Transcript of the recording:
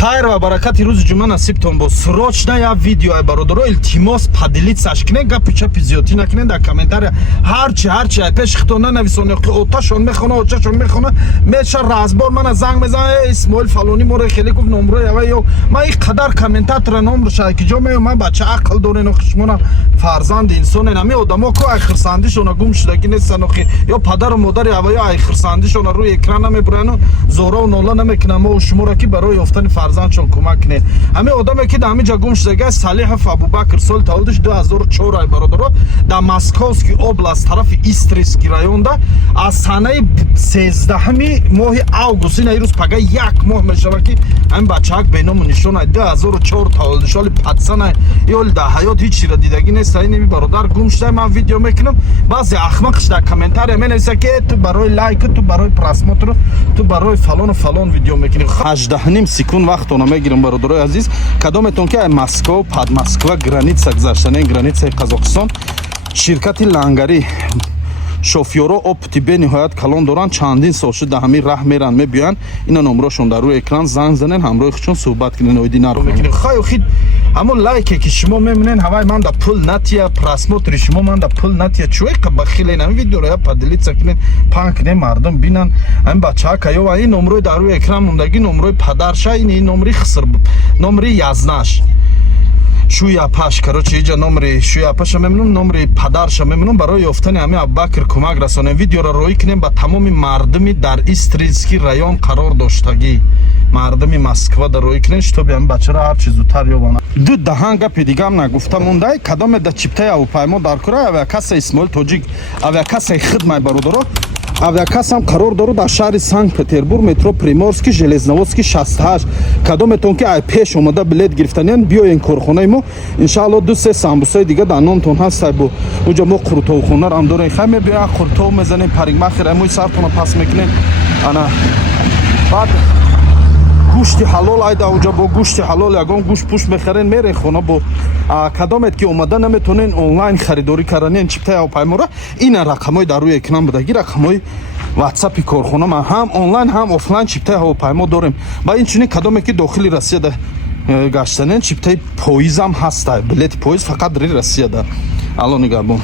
хайр ва баракати рӯзи ҷумъа насибтон бо. Срочно я видео бародаро илтимос поделитсаш кине, гапи чапи зиёдӣ накине дар комментария. ҳарчи пеши хитона нависоне оташон мехона, очашон мехона, меша разбор мана занг мезана, Исмоил фалони моро хеле гуфт номро ява ё. Ман ин қадар комментатора номро шайкиҷо меём, ман бача ақл дорен, хушмона фарзанди инсонен. Ами одамо ко айхирсандишона гум шудагӣ нестан, ё падару модари ява ё айхирсандишона рӯи экран намебурану зорову нола намекунам мо шуморо ки барои ёфтани фарзандшон кӯмак кинед. Ҳамин одаме ки дар ҳамин ҷо гум шудагӣ Салиҳов Абубакр соли таваллудиш 2004 ай бародаро дар Московский област тарафи Истрийский районда аз санаи 13 моҳи август ин рӯз пага 1 моҳ мешавад ки ҳамин бачаак беному нишон ай 2004 таваллудишоли патсана ёли дар ҳаёт ҳеч чиро дидагӣ нест. Ин бародар гум шуда ман видео мекунам, баъзе ахмақш дар комментария менависад ки ту барои лайк, ту барои просмотр, ту барои фалону фалон видео мекунӣ. 18 секунд вақтона мегирам бародарои азиз. Кадометон ки ай Москва, под Москва граница гузаштанаи границаи Қазоқистон, ширкати лангари шофёро опити бениҳоят калон доранд. Чандин сол шуд дар ҳамин раҳ меранд мебиёянд. Ина номрошон дар рӯи экран, занг занен, ҳамроҳи худшон суҳбат кунен, оиди наро мекунед. Хай хид ҳамон лайке ки шумо мемонен ҳавай ман да пул натия, просмотри шумо ман да пул натия. Чӯе қабахилен ҳамин видеоро я поделитса кунен, пан кунен, мардум бинан. Ҳамин бачаака ё ин номрои дар рӯи экран мондагӣ номрои падарша, ин номри хиср, номри язнаш шуяпаш, короче иҷа номри шуяпаша мемонам, номри падарша мемонам. Барои ёфтани ҳамин Абубакр кӯмак расонем. Видеоро роӣ кунем ба тамоми мардуми дар Истрийский район қарор доштагӣ, мардуми Москва да роӣ кунем, шутоби ҳамин бачаро ҳарчи зудтар ёбонам. Ду даҳан гапи дигам нагуфта мондай. Кадоме да чиптаи ҳавопаймо дар кура авиакасаи Исмоил Тоҷик, авиакасаи хидмаи бародаро. Авиакасам қарор дорад дар шаҳри Санкт-Петербург, метро Приморский, Железноводский 68. Кадометон ки ай пеш омада билет гирифтаниан, биёен корхонаи мо. Иншаалло 2-3 самбусаи дига дар номтон ҳаст. Бо уҷа мо қуртовхонаро ам дорем. Хай мебиёя қуртов мезанем, парикмахер амои сартона пас мекунем. Ана баъд гӯшти ҳалол айда уҷа бо гӯшти ҳалол ягон гӯшт пӯшт мехарен мерен хона. бо кадомет ки омада наметонен онлайн харидорӣ карданен чиптаи ҳавопайморо, ина рақамҳои дар рӯи экран будагӣ рақамҳои ватсапи корхона ма ҳам онлайн ҳам офлайн чиптаи ҳавопаймо дорем. Ба инчунин кадоме ки дохили Россияда гаштанен чиптаи поизам ҳаста, билети поиз фақат ри Россияда. Алло нигаҳбон.